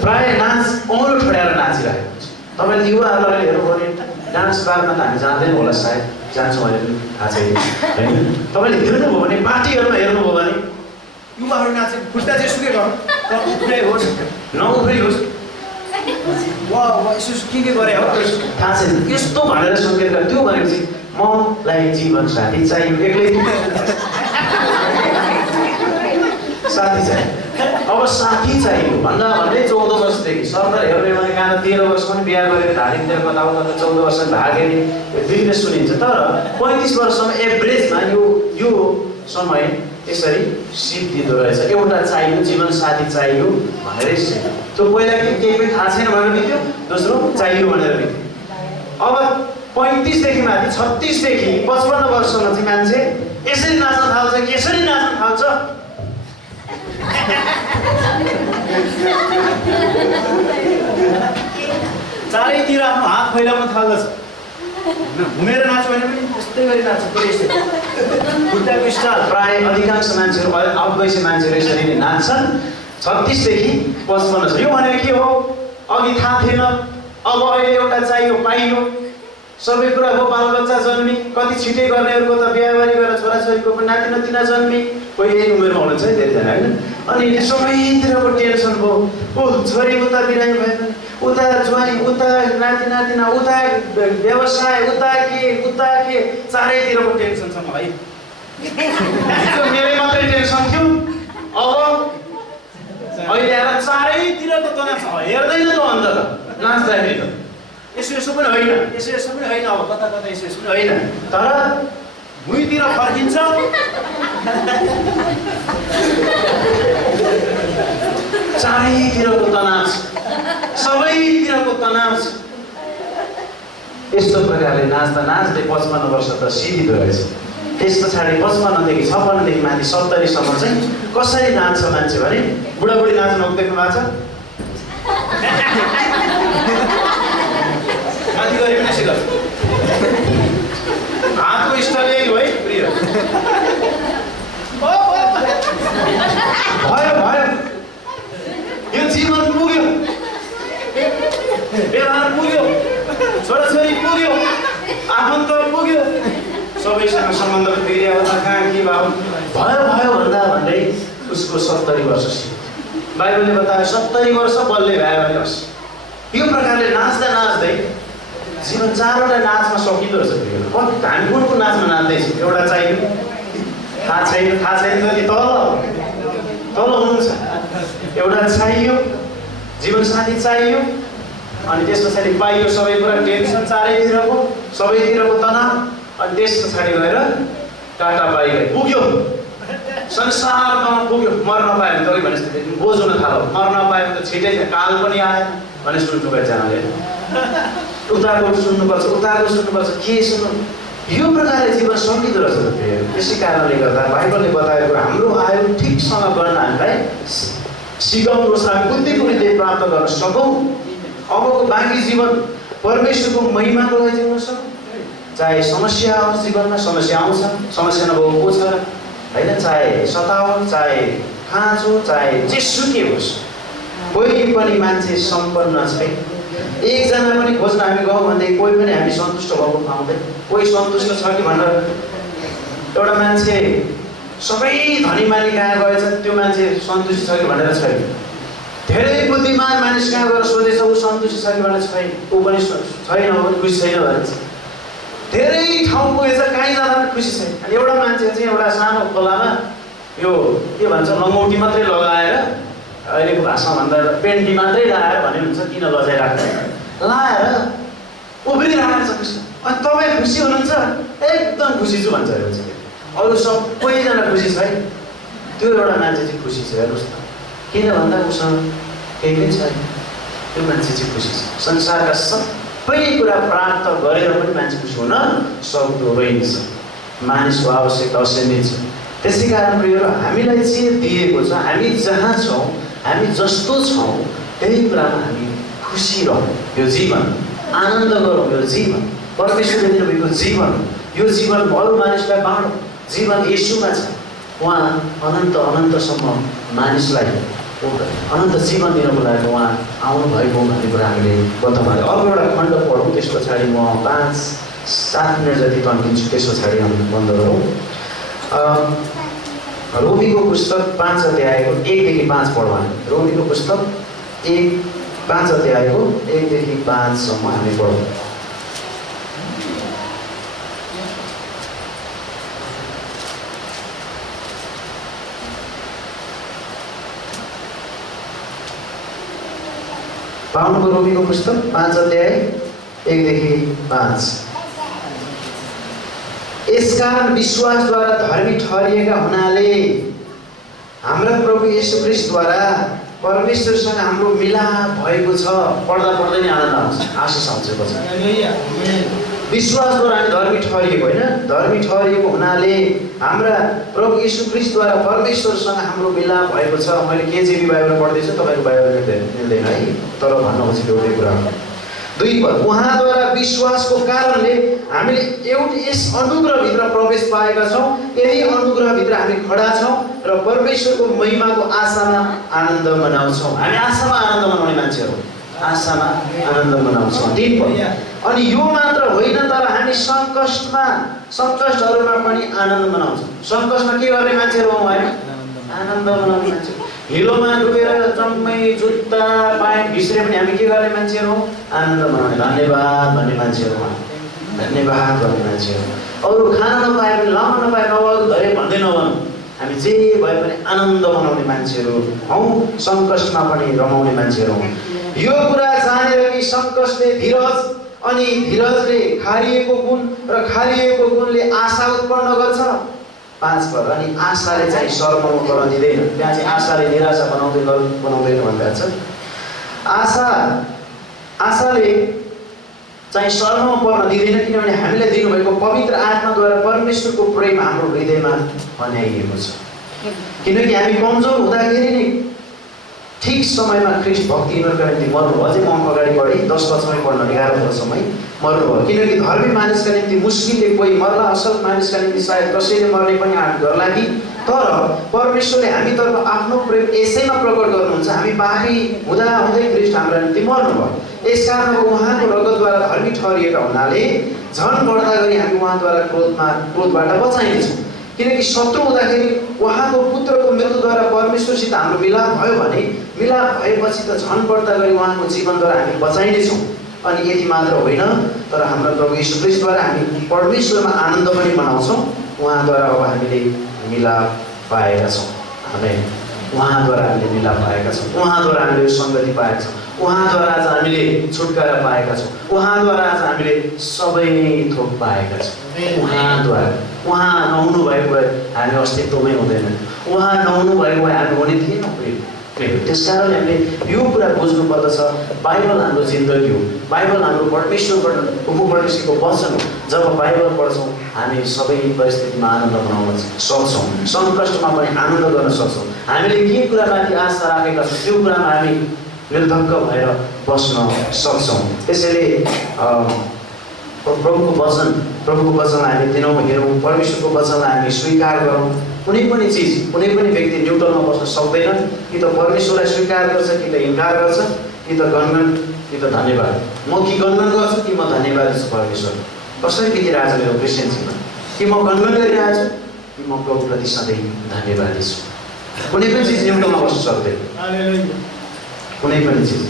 प्राय नाच औँलो ठोड्याएर नाचिरहेको हुन्छ। तपाईँले युवाहरूलाई हेर्नु भने डान्स बारमा त हामी जाँदैनौँ होला, सायद जान्छौँ भने पनि थाहा छैन होइन। तपाईँले हेर्नुभयो भने पार्टीहरूमा हेर्नुभयो भने युवाहरू नाचेको, खुट्टा चाहिँ सुकै गर्नु, उफ्रै होस् नउफ्रै होस्, वा यसो के गरे हो थाहा छैन, यस्तो भनेर सङ्केत गरे। त्यो भनेपछि मलाई जीवन साथी चाहियो, एक्लै साथी चाहियो। अब साथी चाहियो भन्दा भन्दै 14 वर्षदेखि सरकार हेर्ने भने कहाँ 13 वर्षमा पनि बिहा गरेर धार्मिकतिर कताउता 14 वर्ष भागेर बिजनेस सुनिन्छ। तर 35 वर्षमा एभरेजमा यो समय यसरी सिद्धिँदो रहेछ। एउटा चाहियो, जीवन साथी चाहियो भनेरै त्यो पहिला केही पनि थाहा छैन भनेर बित्यो, दोस्रो चाहियो भनेर बित्यो। अब 35 देखि माथि 36 देखि 55 वर्षमा चाहिँ मान्छे यसरी नाच्न थाल्छ कि यसरी नाच्न थाल्छ। चारैतिर आफ्नो हात फैलाउन थाल्दछ, घुमेर नाच्यो भने पनि यस्तै गरी नाच्छ। खुट्टाको स्टाइल प्राय अधिकांश मान्छेहरू, अब वैसे मान्छेहरू यसरी नै नाच्छन्। 36 देखि 55 यो भनेको के हो, अघि थाहा थिएन, अब अहिले एउटा चाहियो पाइयो, सबै कुरा हो। बालबच्चा जन्मी, कति छिटै गर्नेहरूको त बिहाबारी गरेर छोराछोरीको पनि नाति नातिना जन्मी, कोही यही उमेरमा हुनुहुन्छ है धेरैजना होइन। अनि सबैतिरको टेन्सन भयो, छोरी उता बिरामी भयो, उता ज्वाइँ, उता नाति नातिना, उता व्यवसाय, उता के चारैतिरको टेन्सन छ मलाई। मेरै मात्रै टेन्सन थियो, अब अहिले आएर चारैतिरको तनाव छ। हेर्दैन त अन्त त नाच्दाखेरि त यसो पनि होइन, यसो पनि होइन, अब कता यसो पनि होइन, तर भुइँतिर फर्किन्छ। चारैतिरको तनाव छ, सबैतिरको तनाव छ। यस्तो प्रकारले नाच्दा नाच्दै 55 वर्ष त सिद्धिँदो रहेछ। त्यस पछाडि 55 देखि 56 देखि माथि 70 सम्म चाहिँ कसरी नाच्छ मान्छे भने, बुढाबुढी नाच्न देख्नु भएको छ, माथि गरे पनि यसै गर्छ, हातको स्टाइल यही हो है प्रिय। भयो यो जीवन पुग्यो, व्यवहार पुग्यो, छोराछोरी पुग्यो, आफन्त पुग्यो, सबैसँग सम्बन्ध बिग्रियो, कहाँ के भयो भन्दा भन्दै उसको 70 वर्ष बाइबलले बतायो 70 वर्ष बल्ले भयो भने बस। यो प्रकारले नाच्दा नाच्दै जीवन 4वटा नाचमा सकिँदो रहेछ। हामी कुन नाचमा नाच्दैछौँ, एउटा चाहियो, थाहा छैन जति तल हुनुहुन्छ, एउटा चाहियो, जीवन साथी चाहियो, अनि त्यस पछाडि पाइयो सबै कुरा, टेन्सन चारैतिरको, सबैतिरको तनाव, अनि त्यस पछाडि गएर टाटा पाइगए पुग्यो संसारमा पुग्यो मर्न पायो भने त भने बोझ हुन थाल्यो मर्न पायो भने त छिटै काल पनि आयो भने सुन्नु कतिजनाले उताको सुन्नुपर्छ के सुन्नु यो प्रकारले जीवन सकिँदो रहेछ। त्यसै कारणले गर्दा बाइबलले बताएको हाम्रो आयु ठिकसँग गर्न हामीलाई सिकाउनुहोस् र हामी बुद्धि प्राप्त गर्न सकौँ। अबको बाँकी जीवन परमेश्वरको महिमाको लागि जिउन सकौँ। चाहे समस्या आओस् जीवनमा, समस्या आउँछ, समस्या नभएको को छ होइन, चाहे सताओस्, चाहे खाँचो, चाहे जेसुकै होस्, कोही पनि मान्छे सम्पन्न छैन। एकजना पनि खोज्न हामी गयौँ भने कोही पनि हामी सन्तुष्ट भएको पाउँदैन। कोही सन्तुष्ट छ कि भनेर एउटा मान्छे सबै धनीमानी कहाँ गएछ त्यो मान्छे सन्तुष्ट छ कि भनेर छैन। धेरै बुद्धिमान मानिस कहाँ गएर सोधेछ ऊ सन्तुष्ट छ कि भनेर छैन, ऊ पनि छैन, खुसी छैन भनेर। धेरै ठाउँ पुगेछ कहीँ जाँदा पनि खुसी छैन। अनि एउटा मान्छे चाहिँ एउटा सानो खोलामा यो के भन्छ लङ्गौटी मात्रै लगाएर, अहिलेको भाषामा भन्दा पेन्टी मात्रै लगाएर भने हुन्छ किन लजाइराख्नु, लाएर उभिरहेको छ खुसी। अनि तपाईँ खुसी हुनुहुन्छ? एकदम खुसी छु भन्छ। अरू सबैजना खुसी छैन, त्यो एउटा मान्छे चाहिँ खुसी छ। हेर्नुहोस् त, किन भन्दा उसँग केही पनि छैन, त्यो मान्छे चाहिँ खुसी छ। संसारका सबै कुरा प्राप्त गरेर पनि मान्छे खुसी हुन सक्दो रहन्छ। मानिसको आवश्यकता असीमित छ। त्यसै कारण प्रियहरू हामीलाई चाहिँ दिएको छ, हामी जहाँ छौँ, हामी जस्तो छौँ त्यही कुरामा हामी खुसी रहौँ। यो जीवन आनन्द गरौँ। यो जीवन परमेश्वरले दिनुभएको जीवन, यो जीवन अरू मानिसलाई बाँडौँ। जीवन येशूमा छ। उहाँ अनन्तसम्म मानिसलाई अनन्त जीवन दिनको लागि उहाँ आउनुभएको भन्ने कुरा हामीले बताउँ। अर्को एउटा खण्ड पढौँ, त्यस पछाडि म 5-7 मिनट जति तन्किन्छु, त्यस पछाडि हामी बन्द गरौँ। रोमीको पुस्तक 5 अध्यायको 1 देखि 5 पढौँ। रोमीको पुस्तक 5 अध्यायको 1 देखि 5 सम्म हामी पढौँ। पाउनुको रोमीको पुस्तक 5 अध्याय 1 देखि 5। यसकारण विश्वासद्वारा धर्मी ठहरिएका हुनाले हाम्रा प्रभु येशू ख्रीष्टद्वारा परमेश्वरसँग हाम्रो मिलाप भएको छ। पढ्दा पढ्दै नै आनन्द आउँछ, आशिष आउँछ। विश्वासद्वारा हामी धर्मी ठहरिएको होइन, धर्मी ठहरिएको हुनाले हाम्रा प्रभु येशू ख्रीष्टद्वारा परमेश्वरसँग हाम्रो मिलाप भएको छ। मैले केजेबी बाइबल पढ्दैछु, तपाईँको बाइबल मिल्दैन है, तर भन्न खोजेको एउटै कुरा हो। 2 पद, उहाँद्वारा विश्वासको कारणले हामीले यस अनुग्रहभित्र प्रवेश पाएका छौँ। यही अनुग्रहभित्र हामी खडा छौँ र परमेश्वरको महिमाको आशामा आनन्द मनाउँछौँ। हामी आशामा आनन्द मनाउने मान्छेहरू, आशामा आनन्द मनाउँछौँ। 3 पद, अनि यो मात्र होइन तर हामी सङ्कष्टहरूमा पनि आनन्द मनाउँछौँ। सङ्कष्टमा के गर्ने मान्छेहरू हौँ होइन? आनन्द मनाउने मान्छे। हिलोमा डुबेर जम्मै जुत्ता पाइन्ट भिस्रे पनि हामी के गर्ने मान्छेहरू हौँ? आनन्द मनाउने, धन्यवाद भन्ने मान्छेहरू हौँ। धन्यवाद भन्ने मान्छेहरू। अरू खान नपाए पनि, लाउन नपाए नभएको धरे भन्दै नभनौँ, हामी जे भए पनि आनन्द मनाउने मान्छेहरू हौँ। सङ्कष्टमा पनि रमाउने मान्छेहरू हौँ। यो कुरा जानेर कि सङ्कष्टले धीरज, अनि धीरजले खारिएको गुण, र खारिएको गुणले आशा उत्पन्न गर्छ। 5 पद, अनि आशाले चाहिँ शर्ममा पर्न दिँदैन। त्यहाँ चाहिँ आशाले निराशा बनाउँदैन भन्दा छ। आशाले चाहिँ शर्ममा पर्न दिँदैन, किनभने हामीलाई दिनुभएको पवित्र आत्माद्वारा परमेश्वरको प्रेम हाम्रो हृदयमा बनाइएको छ। किनकि हामी कमजोर हुँदाखेरि नै ठिक समयमा ख्रीष्ट भक्तिहीनहरूका निम्ति मर्नुभयो। अझै म अगाडि बढेँ 10 पदसम्म पढ्न 11 पदसम्म मर्नुभयो। किनकि धर्मी मानिसका निम्ति मुस्किलले कोही मर्ला, असल मानिसका निम्ति सायद कसैले मर्ने पनि आँट गर्ला कि, तर परमेश्वरले हामीतर्फ आफ्नो प्रेम यसैमा प्रकट गर्नुहुन्छ। हामी पापी हुँदै ख्रीष्ट हाम्रा निम्ति मर्नुभयो। यसकारण उहाँको रगतद्वारा धर्मी ठहरिएका हुनाले झन् बढ्दा गरी हामी उहाँद्वारा क्रोधबाट बचाइनेछौँ। किनकि शत्रु हुँदाखेरि उहाँको पुत्रको मृत्युद्वारा परमेश्वरसित हाम्रो मिलाप भयो भने, मिलाप भएपछि त झन् बढ्दा गरी उहाँको जीवनद्वारा हामी बचाइनेछौँ। अनि यति मात्र होइन, तर हाम्रो प्रभु येशू ख्रीष्टद्वारा हामी परमेश्वरमा आनन्द पनि मनाउँछौँ। उहाँद्वारा अब हामीले मिलाप पाएका छौँ। आमेन। उहाँद्वारा हामीले मिलाप पाएका छौँ, उहाँद्वारा हामीले सङ्गति पाएका छौँ, उहाँद्वारा आज हामीले छुटकारा पाएका छौँ, उहाँद्वारा आज हामीले सबै थोक पाएका छौँ। उहाँ नहुनु भएको भए हामी अस्तित्वमै हुँदैन, उहाँ नहुनु भएको भए हामी हुने थिएनौँ। त्यस कारणले हामीले यो कुरा बुझ्नु पर्दछ। बाइबल हाम्रो जिन्दगी हो, बाइबल हाम्रो परमेश्वरबाट उपदेशको वचन हो। जब बाइबल पढ्छौँ हामी सबै परिस्थितिमा आनन्द मनाउन सक्छौँ, सङ्कष्टमा पनि आनन्द गर्न सक्छौँ। हामीले के कुरामाथि आशा राखेका छौँ त्यो कुरामा हामी निर्धक्क भएर बस्न सक्छौँ। त्यसैले प्रभुको वचनलाई हामी दिनौँ, हेरौँ, परमेश्वरको वचनलाई हामी स्वीकार गरौँ। कुनै पनि चिज, कुनै पनि व्यक्ति न्युट्रलमा बस्न सक्दैन। कि त परमेश्वरलाई स्वीकार गर्छ, कि त इन्कार गर्छ, कि त गणगण, कि त धन्यवाद। म कि गणगण गर्छु कि म धन्यवाद छु परमेश्वर। कसरी बितिरहेको छ मेरो क्रिस्चियन जीवन? कि म गणगण गरिरहेको छु कि म प्रभुप्रति सधैँ धन्यवादी छु। कुनै पनि चिज न्युट्रलमा बस्न सक्दैन, कुनै पनि चिज।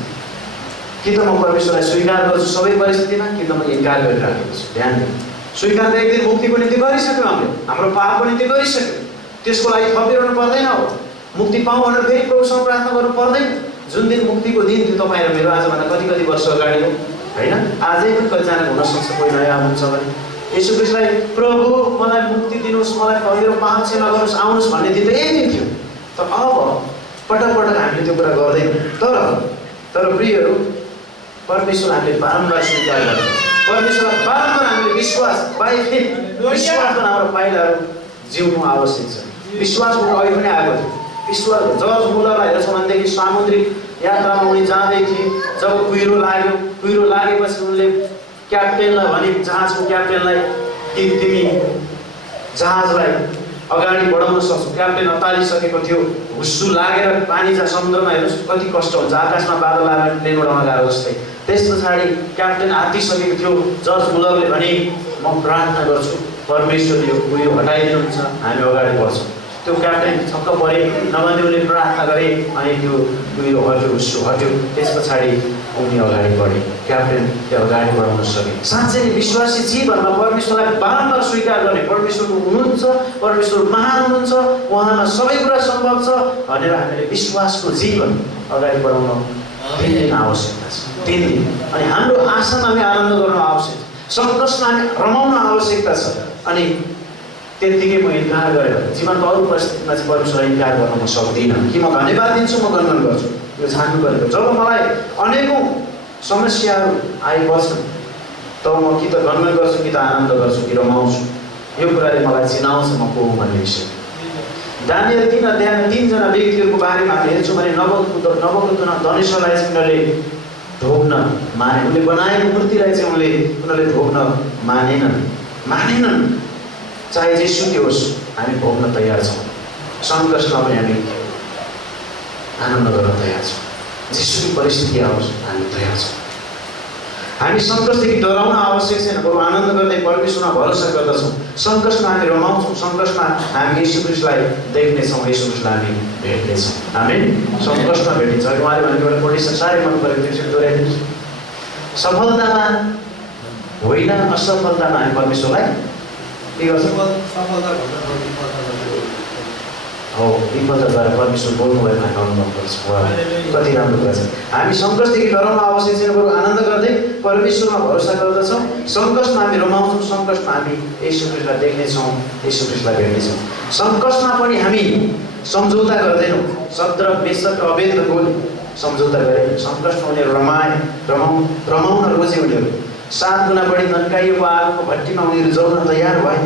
कि त म परमेश्वरलाई स्वीकार गर्छु सबै परिस्थितिमा, कि त म इन्कार गरिरहेको छु। ध्यान दिनु, स्वीकार त एक दिन मुक्तिको निम्ति गरिसक्यो, हाम्रो पापको निम्ति गरिसक्यो। त्यसको लागि थपिरहनु पर्दैन। हो मुक्ति पाऊँ भनेर फेरि प्रभुसँग प्रार्थना गर्नु पर्दैन। जुन दिन मुक्तिको दिन थियो तपाईँ र मेरो आजभन्दा कति वर्ष अगाडि हो, होइन? आजै पनि कतिजनाको हुनसक्छ कोही नयाँ हुन्छ भने यसु ख्रीष्टलाई प्रभु मलाई मुक्ति दिनुहोस्, मलाई मेरो पाप क्षमा गर्नुहोस्, आउनुहोस् भन्ने दिन त यही दिन थियो। तर अब पटक पटक हामीले त्यो कुरा गर्दैनौँ। तर प्रियहरू, परमेश्वर हामीले बारम्बार स्वीकार गर्छौँ, परमेश्वरलाई बारम्बार हामीले विश्वास हाम्रो पाइलाहरू जिउनु आवश्यक छ। विश्वासको अघि पनि आएको थियो। विश्वास जर्ज मुलरलाई हेर्छौँ भनेदेखि सामुद्रिक यात्रामा उनी जाँदै थिए। जब कुहिरो लागेपछि उनले क्याप्टेनलाई भने, जहाजको क्याप्टेनलाई, कि तिमी जहाजलाई अगाडि बढाउन सक्छौ। क्याप्टेन अत्तालिसकेको थियो, हुस्सु लागेर पानी जहाँ समुद्रमा हेर्नुहोस् कति कष्ट हुन्छ, आकाशमा बादल आएर प्लेन उडाउन गएको जस्तै। त्यस पछाडि क्याप्टेन आत्तिसकेको थियो। जर्ज मुलरले भने, म प्रार्थना गर्छु परमेश्वरले यो कुहिरो हटाइदिनुहुन्छ, हामी अगाडि बढ्छौँ। त्यो क्याप्टेन छक्क परे, नभए उसले प्रार्थना गरे, अनि त्यो कुहिरो हट्यो, हुस्सु हट्यो। त्यस पछाडि उनी अगाडि बढे, क्याप्टेन त्यो अगाडि बढाउन सके। साँच्चै विश्वासी जीवनमा परमेश्वरलाई बारम्बार स्वीकार गर्ने, परमेश्वर हुनुहुन्छ, परमेश्वर महान हुनुहुन्छ, उहाँमा सबै कुरा सम्भव छ भनेर हामीले विश्वासको जीवन अगाडि बढाउन 3 दिन आवश्यकता छ। 3 दिन। अनि हाम्रो आशामा हामी आनन्द गर्न आवश्यक, सङ्कष्टमा हामी रमाउन आवश्यकता छ। अनि त्यत्तिकै म इन्कार गरेर जीवनको अरू परिस्थितिमा चाहिँ परमेश्वरलाई इन्कार गर्न म सक्दिनँ। कि म धन्यवाद दिन्छु, म गणगण गर्छु, यो छान्नु परेको। जब मलाई अनेकौँ समस्याहरू आइपर्छन् तब म कि त गणगण गर्छु, कि त आनन्द गर्छु, कि रमाउँछु। यो कुराले मलाई चिनाउँछ म को हुँ भन्ने विषय। दानियल 3 अध्यायमा 3 जना व्यक्तिहरूको बारेमा हामी हेर्छौँ भने नबुकदनेस्सरलाई चाहिँ उनीहरूले ढोग्न माने, उनले बनाएको मूर्तिलाई चाहिँ उनीहरूले ढोग्न मानेनन्। चाहे जेसुकै होस् हामी भोग्न तयार छौँ, सङ्कष्टमा पनि हामी आनन्द गर्न तयार छौँ। जेसुकै परिस्थिति आओस् हामी तयार छौँ। हामी सङ्कष्टदेखि डराउन आवश्यक छैन, बरु आनन्द गर्दै परमेश्वरमा भरोसा गर्दछौँ। सङ्कष्टमा हामी रमाउँछौँ, सङ्कष्टमा हामी येशू ख्रीष्टलाई देख्नेछौँ, येशू ख्रीष्टलाई हामी भेट्नेछौँ। आमेन। सङ्कष्टमा भेटिन्छ। उहाँले भनेको एउटा कोटेसन साह्रै मन परेको थियो, दोहोऱ्याइदिन्छु। सफलतामा होइन, असफलतामा हामी परमेश्वरलाई के गर्छ? हो, विफलताद्वारा परमेश्वर बोल्नुभएको हामी अनुभव गर्छौँ। कति राम्रो कुरा छ। हामी सङ्कष्टदेखि डराउन आवश्यक छैन, बरु आनन्द गर्दै परमेश्वरमा भरोसा गर्दछौँ। सङ्कष्टमा हामी रमाउँछौँ, सङ्कष्टमा हामी येशू ख्रीष्टलाई देख्नेछौँ, येशू ख्रीष्टलाई भेट्नेछौँ। सङ्कष्टमा पनि हामी सम्झौता गर्दैनौँ। शद्रक, मेशक र अबेदनगोले सम्झौता गरे। सङ्कष्टमा उनीहरू रमाउन रोजे। उनीहरू 7 गुणा बढी तन्काइएको आगोको भट्टीमा उनीहरू जल्न तयार भए,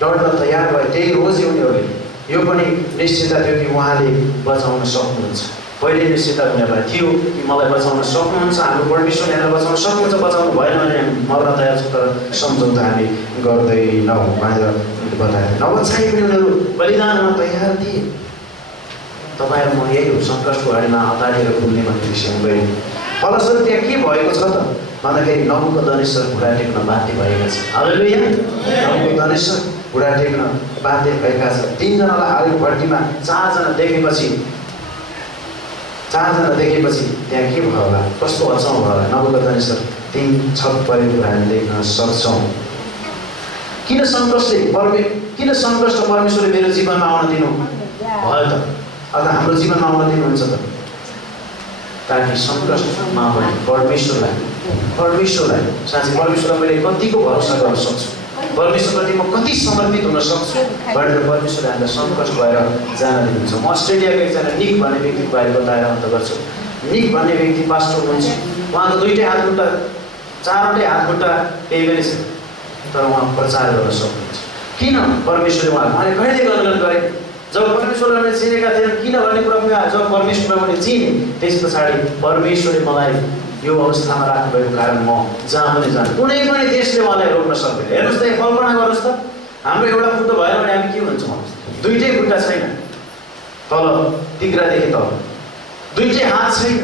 डढ्न तयार भए। त्यही रोजे उनीहरूले। यो पनि निश्चयता थियो कि उहाँले बचाउन सक्नुहुन्छ। पहिले निश्चयता उनीहरूलाई थियो कि मलाई बचाउन सक्नुहुन्छ, हाम्रो परमेश्वरले हामीलाई बचाउन सक्नुहुन्छ। बचाउनु भएन भने हामी मर्न तयार छौँ, तर सम्झौता हामी गर्दैनौँ भनेर बताए। नबचाइ पनि उनीहरू बलिदानमा तयार थिए। तपाईँ म यही हो, सङ्कष्टको घडीमा हतारिएर भुल्ने भन्ने विषय हुँदैन। फलस्वरूप त्यहाँ के भएको छ त भन्दाखेरि नबुकदनेस्सर घुँडा टेक्न बाध्य भएका छन्। हालेलुया। नबुकदनेस्सर घुँडा टेक्न बाध्य भएका छन्। 3 जनालाई हालेको भट्टीमा 4 जना देखेपछि त्यहाँ के भयो होला, कस्तो अचम्म भयो होला। नबुकदनेस्सर 3 छक परेको कुरा हामी देख्न सक्छौँ। किन सङ्कष्ट परमेश्वरले मेरो जीवनमा आउन दिनु भयो त, अथवा हाम्रो जीवनमा आउन दिनुहुन्छ त? ताकि सङ्कष्टमा पनि परमेश्वरलाई साँच्चै परमेश्वरलाई मैले कतिको भरोसा गर्न सक्छु, परमेश्वरप्रति म कति समर्पित हुन सक्छु भनेर परमेश्वरले हामीलाई सङ्कट भएर जान दिनुहुन्छ। म अस्ट्रेलियाको एकजना निक भन्ने व्यक्तिको बारे बताएर अन्त गर्छु। निक भन्ने व्यक्ति पास्टर हुनुहुन्छ। उहाँको दुईटै हात खुट्टा, चारवटै हात खुट्टा केही पनि छैन, तर उहाँ प्रचार गर्न सक्नुहुन्छ। किन? परमेश्वरले उहाँले कहिले गलत गरे? जब परमेश्वरले चिनेका थिएन, किन भन्ने कुरा पनि जब परमेश्वरलाई मैले चिने, त्यस पछाडि परमेश्वरले मलाई यो अवस्थामा राख्नुभएको कारण म जहाँ पनि जानु, कुनै पनि देशले उहाँलाई रोक्न सक्दैन। हेर्नुहोस् त, कल्पना गर्नुहोस् त, हाम्रो एउटा खुट्टा भयो भने हामी के भन्छौँ? दुईटै खुट्टा छैन, तल तिग्रादेखि तल दुईटै हात छैन,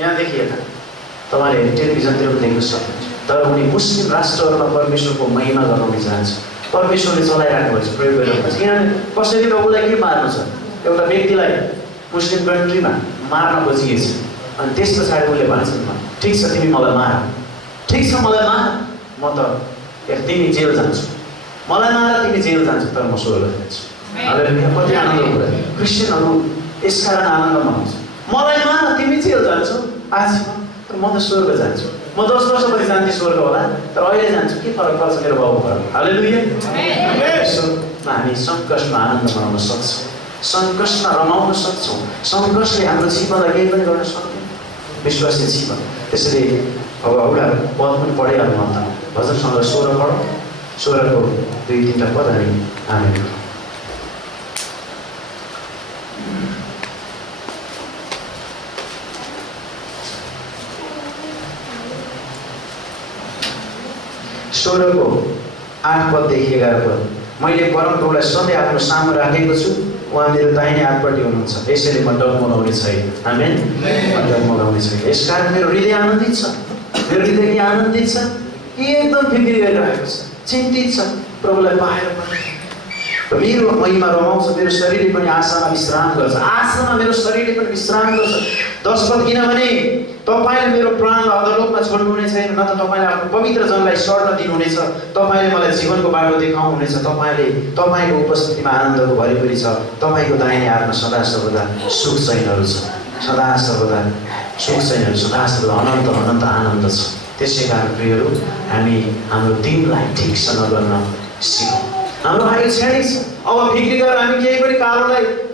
यहाँदेखि यता तपाईँले टेलिभिजनतिर पनि देख्न सक्नुहुन्छ। तर उनी मुस्लिम राष्ट्रहरूमा परमेश्वरको महिमा गर्न चाहन्छ। परमेश्वरले चलाइराख्नु भएको छ, प्रयोग गरिरहेको छ। किनभने कसैले त उसलाई के मार्नु छ? एउटा व्यक्तिलाई मुस्लिम कन्ट्रीमा मार्न खोजिएछ, अनि त्यस पछाडि उसले भन्छन् ठिक छ तिमी मलाई मार, ठिक छ मलाई मार, म त तिमी जेल जान्छु, मलाई मार तिमी जेल जान्छु, तर म स्वर्ग जान्छु। हालेलुया। कति आनन्दको कुरा! क्रिस्चियनहरू यसकारण आनन्द मनाउँछ। मलाई मार तिमी जेल जान्छौ आजीवन, तर म त स्वर्ग जान्छु। म 10 वर्षपछि जान्थेँ स्वर्ग होला, तर अहिले जान्छु, के फरक पर्छ मेरो बाबु घर? हालेलुया। हामी सङ्कटमा आनन्द मनाउन सक्छौँ, सङ्कटमा रमाउन सक्छौँ। सङ्कटले हाम्रो जीवनलाई केही पनि गर्न सक्दैन, विश्वासी जीवन। त्यसैले अब एउटा पद पनि पढिहाल्नु अन्त भजन सङ्ग्रह 16 पढौँ, 16को 2-3 पद हामी सोह्रको 8 पददेखि 11 पद। मैले परमप्रभुलाई सधैँ आफ्नो सामु राखेको छु, उहाँ मेरो दाहिने हातपट्टि हुनुहुन्छ, यसैले म डगमगाउने छैन। आमेन। म डगमगाउने छैन। यसकारण मेरो हृदय आनन्दित छ। मेरो हृदय के आनन्दित छ? एकदम फिक्री गरिरहेको छ, चिन्तित छ प्रभुलाई पाएर पनि। मेरो महिमा रमाउँछ, मेरो शरीरले पनि आशामा विश्राम गर्छ। आशामा मेरो शरीरले पनि विश्राम गर्छ। 10 पद। किनभने तपाईँले मेरो प्राणलाई अधोलोकमा छोड्नुहुने छैन, न त तपाईँले आफ्नो पवित्र जनलाई सर्न दिनुहुनेछ। तपाईँले मलाई जीवनको बाटो देखाउनुहुनेछ। तपाईँको उपस्थितिमा आनन्दको भरिपुरी छ। तपाईँको दाहिने हातमा सदा सर्वदा सुख चैनहरू छ, सदा सर्वदा सुख चैनहरू, सदा सर्वदा अनन्त अनन्त आनन्द छ। त्यसै कारण प्रियहरू, हामी हाम्रो दिनलाई ठिकसँग गर्न सिकौँ। हाम्रो आयु क्षणिक छ। अब फिक्री गरेर हामी केही पनि कालोलाई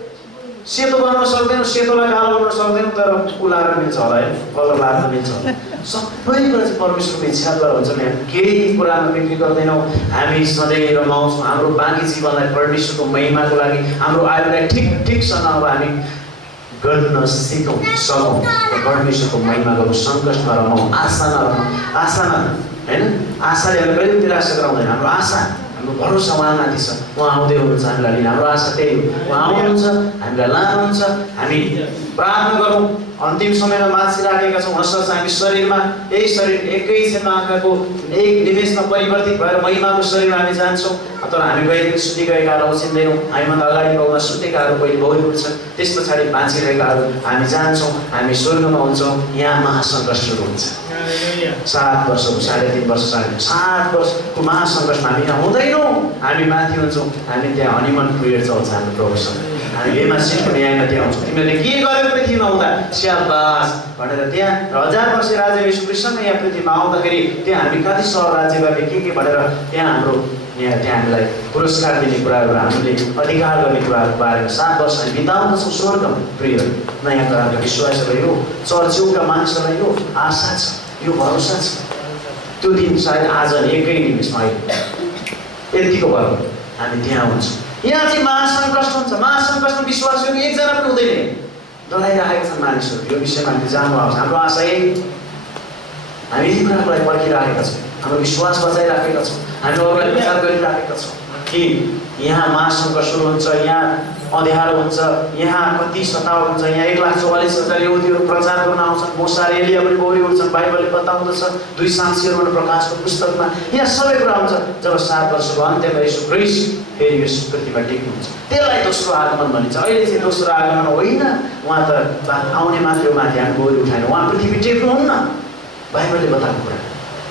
सेतो बनाउन सक्दैनौँ, सेतोलाई कालो बनाउन सक्दैनौँ, तर उलाएर मिल्छ होला है, कलर लाएर मिल्छ। सबै कुरा चाहिँ परमेश्वरको इच्छाद्वारा हुन्छ नि। हामी केही कुरामा फिक्री गर्दैनौँ, हामी सधैँ रमाउँछौँ। हाम्रो बाँकी जीवनलाई परमेश्वरको महिमाको लागि, हाम्रो आयुलाई ठिकसँग अब हामी गर्न सकौँ र परमेश्वरको महिमा गर्नु, सङ्कटमा रमाउँ, आशामा रमाउँ। आशामा होइन, आशाले हामी कहिले निराशा गराउँदैन। हाम्रो आशा, हाम्रो भरोसा उहाँमाथि छ। उहाँ आउँदै हुनुहुन्छ हामीलाई लिन। हाम्रो आशा त्यही हो, उहाँ आउनुहुन्छ, हामीलाई लानुहुन्छ। हामी प्रार्थना गरौँ। अन्तिम समयमा माछिराखेका छौँ। हुनसक्छ हामी शरीरमा, यही शरीर एकैछिनमा आँखाको एक निमेषमा परिवर्तित भएर महिमाको शरीरमा हामी जान्छौँ। तर हामी कहिले सुतिगएकाहरू उछिन्दैनौँ। हामीभन्दा अगाडि पाउन सुतेकाहरू पहिले बहु उठ्छन्, त्यस पछाडि बाँचिरहेकाहरू हामी जान्छौँ, हामी स्वर्गमा हुन्छौँ। यहाँ महासङ्कट सुरु हुन्छ। 7 वर्षको 3.5 वर्ष 7 वर्षको महासङ्कटमा हामी यहाँ हुँदैनौँ, हामी माथि हुन्छौँ। हामी त्यहाँ हनिमन पिरियड चल्छ हाम्रो प्रभुसँग। हामी बेमासिनको न्यायमा त्यहाँ आउँछौँ। तिमीहरूले के गर्यो पृथ्वीमा हुँदा स्याबास भनेर त्यहाँ 1000 वर्ष राजा येशू ख्रीष्टसँग यहाँ पृथ्वीमा आउँदाखेरि त्यहाँ हामी कति सहर राज्य गर्ने के भनेर त्यहाँ हाम्रो त्यहाँ हामीलाई पुरस्कार दिने कुराहरू, हामीले अधिकार गर्ने कुराहरूको बारेमा 7 वर्ष हामी बिताउँदछौँ स्वर्गमा। प्रिय नयाँ प्रकारका विश्वासलाई यो चर्चौका मानिसहरूलाई यो आशा छ, यो भरोसा छ। त्यो दिन सायद आज एकै निमेषमा यतिको भयो हामी त्यहाँ हुन्छौँ। यहाँ चाहिँ महासङ्कट हुन्छ। महासङ्कटमा विश्वासहरू एकजना पनि हुँदैन। डराइरहेका छन् मानिसहरू। यो विषयमा हामी जान्नु आउँछ। हाम्रो आशा यही, हामी यी कुराको लागि पर्खिराखेका छौँ। हाम्रो विश्वास बचाइराखेका छौँ। हामी अरूलाई विचार गरिराखेका छौँ कि यहाँ महासङ्कट सुरु हुन्छ, यहाँ अँध्यारो हुन्छ, यहाँ कति सताव हुन्छ। यहाँ 1,44,000 यहुदीहरू प्रचार गर्न आउँछन्। मोसा र एलिया पनि बौरी उठ्छन्। बाइबलले बताउँदछ 2 साक्षीहरू प्रकाशको पुस्तकमा। यहाँ सबै कुरा हुन्छ। जब 7 वर्षको अन्त्यमा येशू ख्रीष्ट फेरि यस पृथ्वीमा टिक्नुहुन्छ, त्यसलाई दोस्रो आगमन भनिन्छ। अहिले चाहिँ दोस्रो आगमन होइन, उहाँ त आउने मात्रै माथि हामी बौरी उठाएन, उहाँ पृथ्वी टेक्नुहुन्न। बाइबलले बताएको कुरा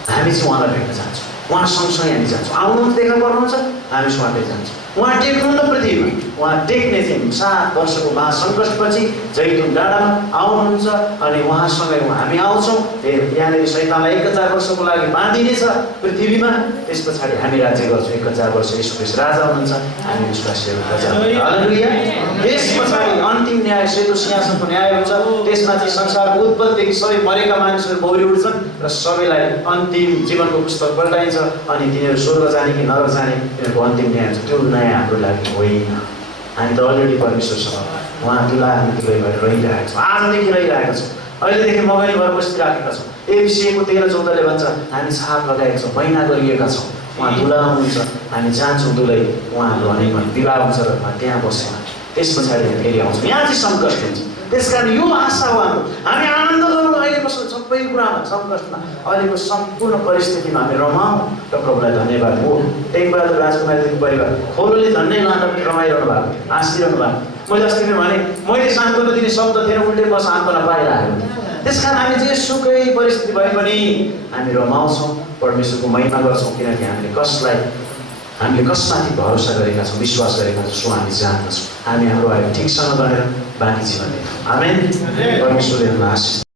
हामी चाहिँ उहाँलाई भेट्न चाहन्छौँ, उहाँ सँगसँगै हामी जान्छौँ। आउनुहुन्छ, देखा गर्नुहुन्छ, हामी उहाँकै जान्छौँ। उहाँ टेक्नु न पृथ्वीमा, उहाँ टेक्ने थियौँ। 7 वर्षको महासङ्कटपछि जैतुन डाँडामा आउनुहुन्छ अनि उहाँसँगै हामी आउँछौँ। यहाँनिर शैतानलाई 1000 वर्षको लागि बाँधिनेछ पृथ्वीमा, त्यस पछाडि हामी राज्य गर्छौँ 1000 वर्ष। यीशु ख्रीष्ट राजा हुनुहुन्छ, हामी विश्वासीहरू राजा। हालेलुया। त्यस पछाडि अन्तिम न्याय, सेतो सिंहासनको न्याय हुन्छ। त्यसमा चाहिँ संसारको उत्पत्तिदेखि सबै मरेका मानिसहरू बौरी उठ्छन् र सबैलाई अन्तिम जीवनको पुस्तक पल्टाइन्छ अनि तिनीहरू स्वर्ग जाने कि नरक जाने, तिनीहरूको अन्तिम न्याय हुन्छ। त्यो न्याय हाम्रो लागि होइन। हामी त अलरेडी परमेश्वरसँग उहाँ तुला हामी तुलै भएर रहिरहेका छौँ, आजदेखि रहिरहेका छौँ। अहिलेदेखि मगनी भएर बसिराखेका छौँ। एफिसीको 13-14ले भन्छ हामी छाप लगाएका छौँ, महिना गरिएका छौँ। उहाँ दुला हुनुहुन्छ, हामी जान्छौँ दुलै, उहाँहाम्रो अनेकमा विवाह हुन्छ र त्यहाँ बस्छौँ। त्यस पछाडि हामी फेरि आउँछौँ। यहाँ चाहिँ सङ्कष्ट हुन्छ। त्यस कारण यो आशा हो हाम्रो। हामी आनन्द गरौँ अहिलेको सबै कुरामा, सङ्कष्टमा, अहिलेको सम्पूर्ण परिस्थितिमा हामी रमाउँ र प्रभुलाई धन्यवाद हो। टेकबहादुर राजकुमारीको परिवार खोलोले धन्य लाँदा पनि रमाइरहनु भएको, हाँसिरहनु भएको। मैले अस्ति पनि भने मैले सान्त्वना दिने शब्द थिएन, उल्टे म सान्त्वना पाइरहेको। त्यस कारण हामी जेसुकै परिस्थिति भए पनि हामी रमाउँछौँ, परमेश्वरको महिमा गर्छौँ, किनकि हामीले कसमाथि भरोसा गरेका छौँ, विश्वास गरेका छौँ, सो हामी जान्दछौँ। हामी हाम्रो आयु ठिकसँग गरेर बाँकी जीवन दिन्छौँ। आमेन। परमेश्वरले हामीलाई आशीष